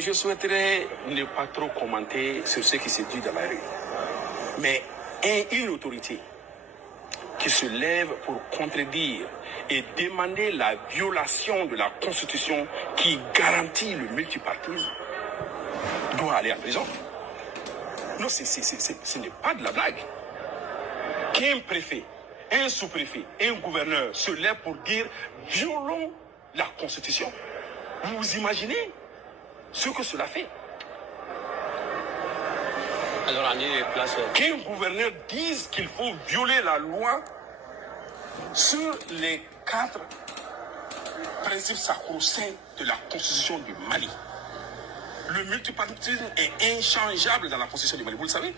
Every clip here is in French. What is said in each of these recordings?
je souhaiterais ne pas trop commenter sur ce qui se dit dans la rue. Mais une autorité qui se lève pour contredire et demander la violation de la Constitution qui garantit le multipartisme doit aller en prison. Non, ce n'est pas de la blague. Qu'un préfet, un sous-préfet, un gouverneur se lève pour dire violons la Constitution. Vous vous imaginez ce que cela fait? Alors, qu'un gouverneur dise qu'il faut violer la loi sur les 4 principes sacro-saints de la Constitution du Mali. Le multipartisme est inchangeable dans la Constitution du Mali, vous le savez?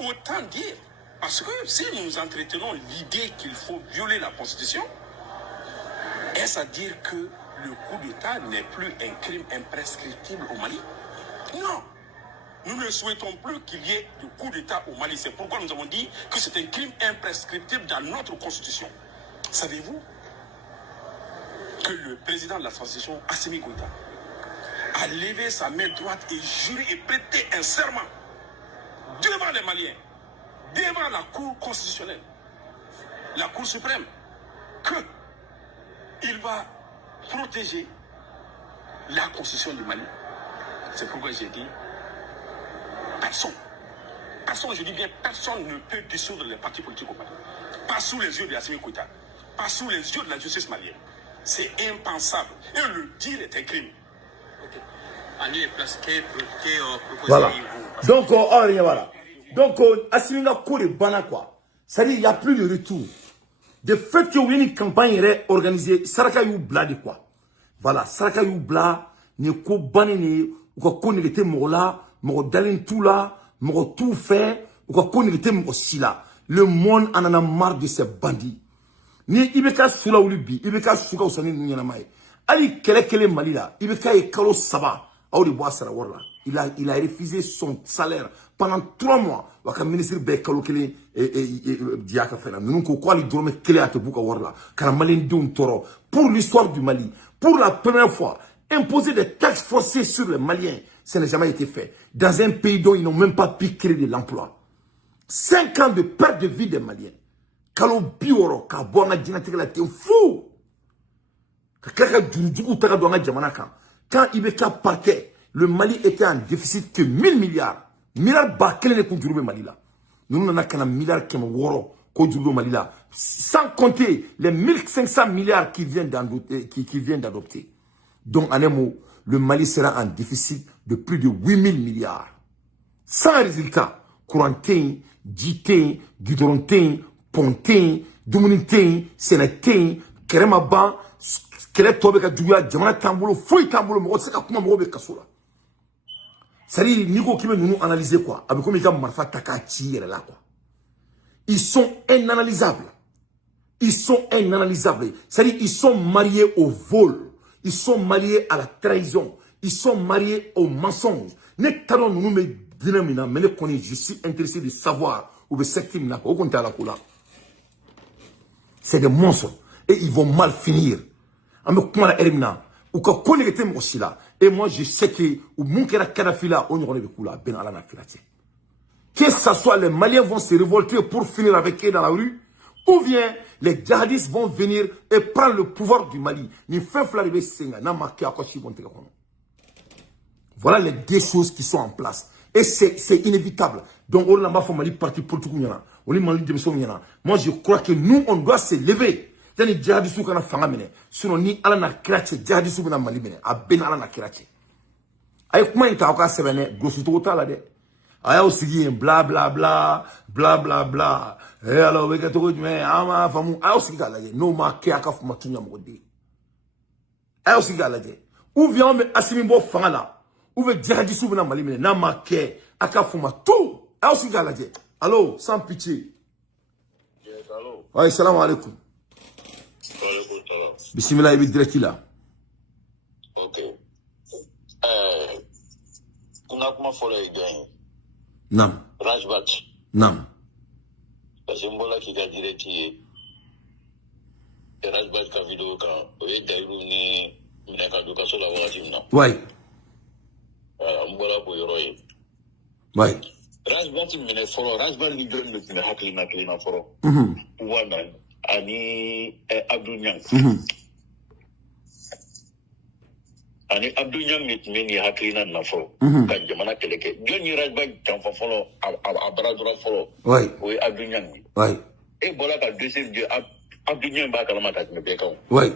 Autant dire, parce que si nous entretenons l'idée qu'il faut violer la Constitution, est-ce à dire que le coup d'État n'est plus un crime imprescriptible au Mali? Non. Nous ne souhaitons plus qu'il y ait de coup d'État au Mali. C'est pourquoi nous avons dit que c'est un crime imprescriptible dans notre Constitution. Savez-vous que le président de la transition, Assimi Goïta, a levé sa main droite et juré et prêté un serment devant les Maliens, devant la Cour constitutionnelle, la Cour suprême, qu'il va protéger la Constitution du Mali. C'est pourquoi j'ai dit personne, je dis bien personne ne peut dissoudre les partis politiques au Mali. Pas sous les yeux de Assimi Goïta, pas sous les yeux de la justice malienne. C'est impensable. Et le dire est un crime. Voilà. Donc, voilà. Donc, Assimi Goïta est bana quoi. C'est-à-dire, il n'y a plus de retour. De fait que une campagne est organisée, Saraka you blade quoi. Voilà, Saraka you bla, ne ko banene, ou ko konegete mola, mo dalin tout là, mo tout fait, ou ko konegete mo sila. Le monde en a marre de ces bandits. Ni ibeka sula ulibi, ibeka suka usani nyana mai. Ali kele Mali là, ibeka e kalo saba, a de bois sara warla. Il a refusé son salaire pendant 3 mois. Waka ministre be kalo kele diaka fena. Nous ko quoi li dorme kele ate buka warla. Car Malien d'un toro. Pour l'histoire du Mali, pour la première fois, imposer des taxes forcées sur les Maliens, ça n'a jamais été fait. Dans un pays dont ils n'ont même pas pu créer de l'emploi. 5 ans de perte de vie des Maliens. Kalo bioro, ka boanga dinatika la t'es fou. Quand Ibeka partait, le Mali était en déficit que 1000 milliards. Milliards bakele ne kujurube Mali là. Nous n'en avons qu'un milliard qui est woro kujurube Mali là. Sans compter les 1500 milliards qui viennent d'adopter. Donc, en un mot, le Mali sera en déficit de plus de 8000 milliards. Sans résultat, courantin, jitin, guidorontin, pontin, domunitin, sénatin, keremaban, kele tobe ka juya jamana tambolo foi tambolo mo seka kuma mo be kasola. C'est-à-dire niko qui nous analyser quoi avec comme ils ont marfa taka tirer là quoi. Ils sont inanalysables. Ils sont inanalysables. C'est-à-dire ils sont mariés au vol, ils sont mariés à la trahison, ils sont mariés au mensonge. Ne talon nous me dynamina mais ne je suis intéressé de savoir où le secteur n'a pas au compte à la couleur. C'est des monstres et ils vont mal finir. Et moi je sais que que ce soit les Maliens vont se révolter pour finir avec eux dans la rue, ou bien les djihadistes vont venir et prendre le pouvoir du Mali. Voilà les 2 choses qui sont en place. Et c'est inévitable. Donc on n'a pas fait Mali parti politique. Moi je crois que nous on doit se lever. Yani djihadistes kana fanga mene sinon ni ala na krache djihadistes bena Mali mene a ben ala na krache ay kuma inta ka sebene gosu to tala de aya osigi bla bla bla bla bla bla alors we gato me ama famu aya osigi la de no ma ke aka fuma tunya mo de aya osigi la de ou vient me Assimi bo fanga la ou ve djihadistes bena Mali mene na ma ke aka fuma tout aya osigi la de allô sans pitié yes allô ouais salam alaikum. Bismillah ibi direct là. Ok. Kuna kuma fola igain. Nam. Rajbat. Nam. Parce que mbola ki ga direct yi. Rajbat ka video kan. Oye dairu ni minaka duka sola wakati mna. Ouais. Ouais. Rajba ti mene foro, Rajba ni drum de tine hakilina kilina foro. Wana ani Abdou Niang. Ani Abdou Niang ni tine ni hakilina na foro. Kan jamana keleke. Joni Rajba janfa foro, abradura foro. Ouais. Oui, Abdou Niang. Ouais. Et voilà ka deuxième dieu Abdou Niang ba kalama ta tine bekaw. Ouais.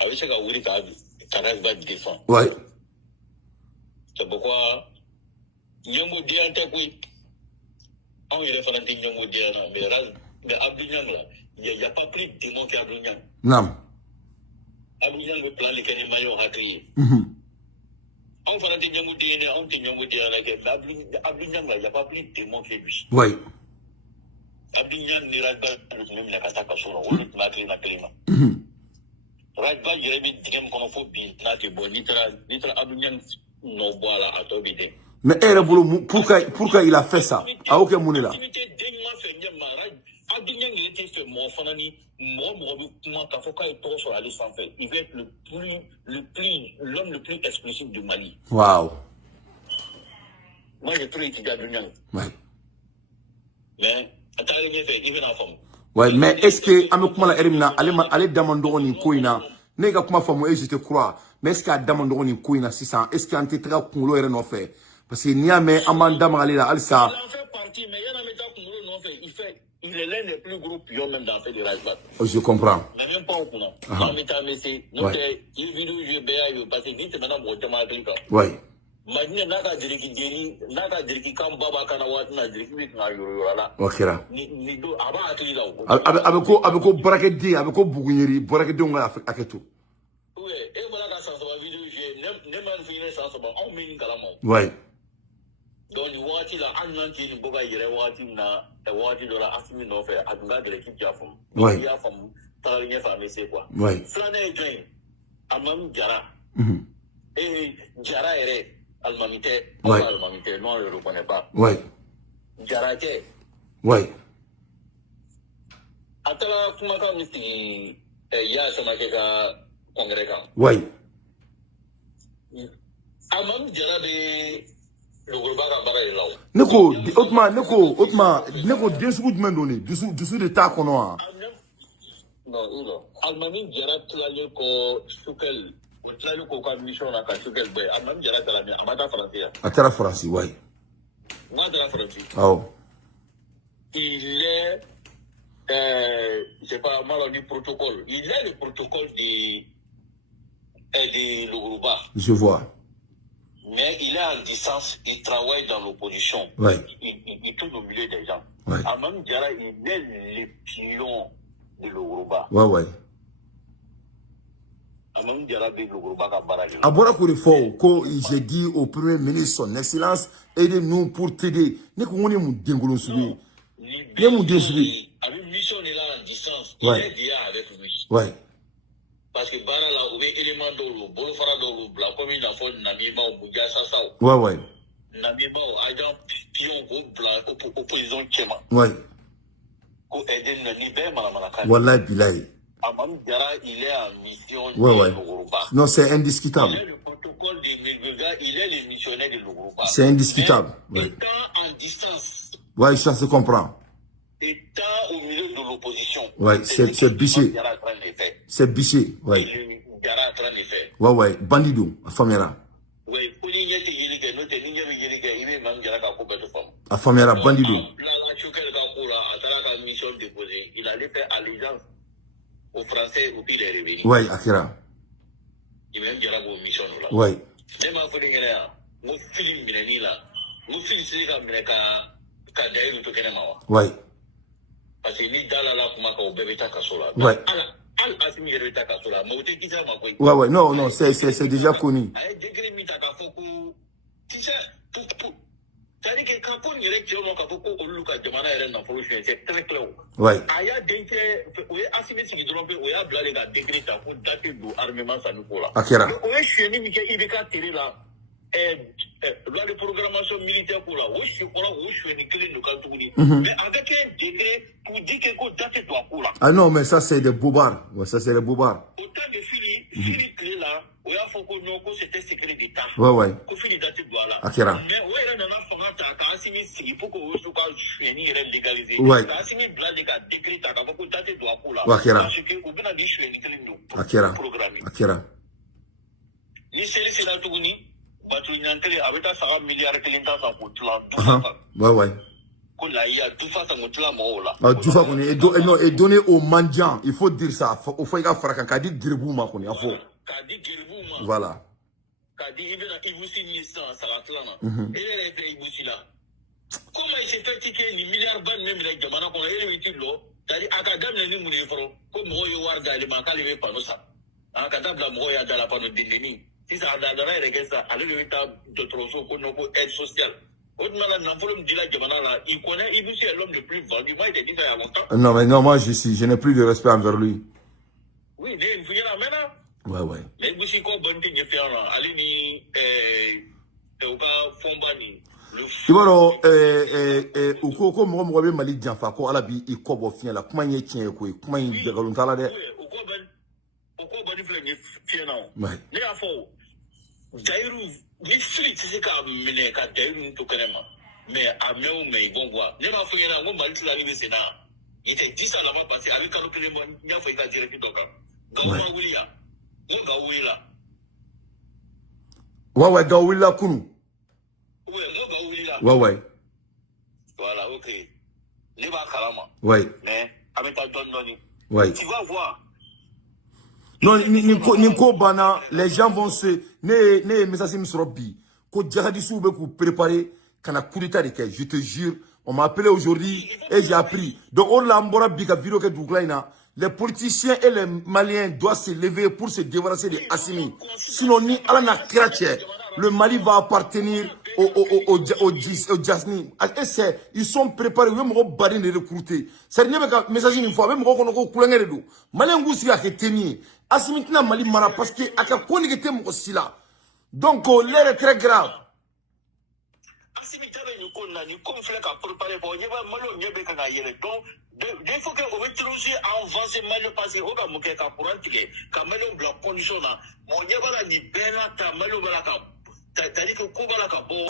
Avec ce que vous dites, Rajba défend. Ouais. C'est pourquoi Nyamou Dian Takui, on est référent à Nyamou Dian, mais Abdou Niang là, il n'y a pas plus de démons qu'Abdou Niang. Non. Abdou Niang veut planer que les maillots à crier. On va dire Nyamou Dian, on dit Nyamou Dian, mais Abdou Niang là, il n'y a pas plus de démons que lui. Ouais. Abdou Niang n'est pas même la catastrophe sur le route, la climat. Rajba Jérémy Digam Konofobi, n'a pas bon, l'itra Abdou Niang, non, voilà, à Tobide. Mais pourquoi il a fait ça? Ah, ok, Mounela. Il veut être l'homme le plus exclusif du Mali. Waouh. Moi, j'ai trop étudié Abdou Niang. Ouais. Mais, attends, il veut en forme. Ouais, mais est-ce que, Amekuma Erimna, allez Damandoroni Kouina, Nega Kuma Famo, je te crois, mais est-ce qu'il y a Damandoroni Kouina 600, est-ce qu'il y a un tétra Koulo et Renofé? Parce qu'il n'y a mais Amanda Malila, Alsa. Il en fait partie, mais il y a un méta Koulo Renofé. Il est l'un des plus gros pions même dans le Rajba. Je comprends. Mais même pas au Kouna. Dans méta Messé, nous, il vidéo, je vais parce que vite maintenant, mon thème à Afrique. Ouais. Maintenant, naka diriki kan baba kana watina diriki bi kana yorala. Okera. Ni do aba akili la ko. Abeko barakedi, abeko bugunyeri, barakedi nga aketu. Oui, et voilà ka sanso ba vidéo je ne man fini sanso ba on min kala mo. Ouais. Donc wati la annan ki ni boga yere wati na wati do la asimi no fe adunga diriki jafum. Ouais. Ya fam tawali ne fa c'est quoi. Ouais. Flana e join amam jara. Et jara ere Almamité, ouais. Almamité, non, je ne le reconnais pas. Ouais. Jarake. Ouais. Atala Kumaka Miti, ya Samakeka Congrès. Ouais. Amam Jarabe, le groupe Barra Neko, Neko, Dessous de Mendoni, dessous de ta konoa. Non, non. Almami Jarat Laleko Sukel. Atara français, ouais. Oh. Il est, je sais pas, mal du protocole. Il est le protocole de Lourouba. Je vois. Mais il est en distance, il travaille dans l'opposition. Ouais. Il tourne au milieu des gens. Ouais. Amam Diara, il est le pion de Lourouba. Ouais, ouais. Abora Kourifo, ko j'ai dit au premier ministre, son excellence, aidez-nous pour t'aider. Ne connaissez mon dingolo subi. Ne mon désubi. Avec mission est là en distance. Ouais. Il est déjà avec lui. Ouais. Parce que Bara là, où est élément d'eau, Bolofara d'eau, blanc, comme il a fait Namima ou Bouga Sassao. Ouais, ouais. Namima ou Ajan Pion au blanc, opposition Tchema. Ouais. Ko aider le libère Malamalaka. Wallah Bilay. Amam Diara, il est en mission ouais, de ouais. Lourouba. Non, c'est indiscutable. Il est le protocole de Milbega, il est le missionnaire de Lourouba. C'est indiscutable. Ouais. Étant en distance. Ouais, ça se comprend. Étant au milieu de l'opposition. Ouais, c'est biché. C'est biché, ouais. Ouais, ouais, bandido, Afamera. Ouais, Afamera, bandido. Il allait faire allégeance aux Français au pays des réveillés. Ouais, Akira. Il même dira vos missions là. Ouais. Même à Fodé, mon film est là. Mon film c'est comme Kadaï ou Tokenema. Ouais. Parce que ni dans la kuma ka bébé ta kasola. Ouais. Al asimi yere ta kasola. Ma uti kisa ma koy. Ouais, ouais, non, non, c'est déjà connu. Ay degré mi ta ka foko. Tisa pour. C'est-à-dire que quand on yere ki on ka foko o luka jamana yere na fo c'est très clair. Ouais. Aya denke o ye asimi sigi drompe o ya blale ga degré ta pour dater do armement ça nous là. Akira. O ye cheni mi ke ibeka télé là. loi de programmation militaire pour la je crois mais avec un décret pour dire que date doit pour là. Ah non, mais ça c'est des bobards. Ouais, ça c'est des bobards. Autant de Philippe clé là, il faut que nous c'était secret d'État. Ouais. Que Philippe date doit là. Akira. Mais ouais, là, on a fait un Assimi, il faut que vous soyez légalisé. Ouais. Assimi blanc les gars décret, il faut que date doit pour là. Akira. Parce que vous avez dit je suis un Akira. Akira. Ni c'est là tout ni. Batu nyantere avec ta 100 milliards kilinta sa kutla. Ouais. Ko la ya tout ça sa kutla mo la. Ah tout ça qu'on est donné aux mendiants, il faut dire ça. Au faut y a fraka kadi giribou ma koni afo. Kadi giribou ma. Voilà. Kadi ibena ibusi ni sa ratla na. Ele était ibusi là. Comment il s'est fait ticket ni milliards ban même les jamana ko ele witi lo. Tadi akadam ni mu ni foro. Ko mo yo war dali ma kali we pano sa. Akadam la mo ya dala pano dindeni. Si ça a d'ailleurs ça, allez le état de trousseau pour nos aide sociale. Au-delà de l'enveloppe de la Gamana, il connaît, il est l'homme le plus vendu. Moi, il a dit ça il y a longtemps. Non, mais non, moi, je n'ai plus de respect envers lui. Oui, il est une fille là, maintenant. Ouais. Mais vous, si quoi, bonne thing, il là. Allez, ni, au cas, Fombani. Ibaro, uko mo be mali janfa ko ala bi iko bo fian la kuma nye tien ko kuma yin de galon kala de. Uko bani fle ni fian na. Ouais. Ne afo. Dairu ni fili tisi ka mine ka dairu to kanema. Mais a meu mais ils vont voir. Ne ma fouiller na ngo mali la rive sena. Il était 10 à la va passer avec kalo pele nya fo ita dire kitoka. Gauma wulia. Ngo ga wila. Ouais, ga wila kunu. Ouais. Voilà, ok. Les Bakalama. Ouais. Mais, avec ta donne. Ouais. Tu vas voir. Non, Ninko Bana, les gens vont se. Ne Messasim Srobi. Ko djihadistes be ku préparer kana coup d'état de quai. Je te jure, on m'a appelé aujourd'hui et j'ai appris. Donc, on l'a mbora bika vidéo que Douglaina. Les politiciens et les Maliens doivent se lever pour se débarrasser des Assimi. Sinon, ni Alana Krache, le Mali va appartenir au Jasni. Ils sont préparés, ils vont barrer les recruter. C'est un message une fois, même quand on a coulé les deux. Malien Goussi a été mis. Assimi n'a Mali Mara parce que à quoi on était aussi là. Donc, l'air est très grave. Assimi t'avais une conne, ni comme fait qu'à préparer pour y avoir malo n'y avait qu'à y aller. Donc, des fois qu'on va trouver avancer mal passé au cas où qu'à pour antiguer, qu'à malo blanc condition là. Mon y a pas ni bella ta malo bala. T'as dit que Kobalaka, bon.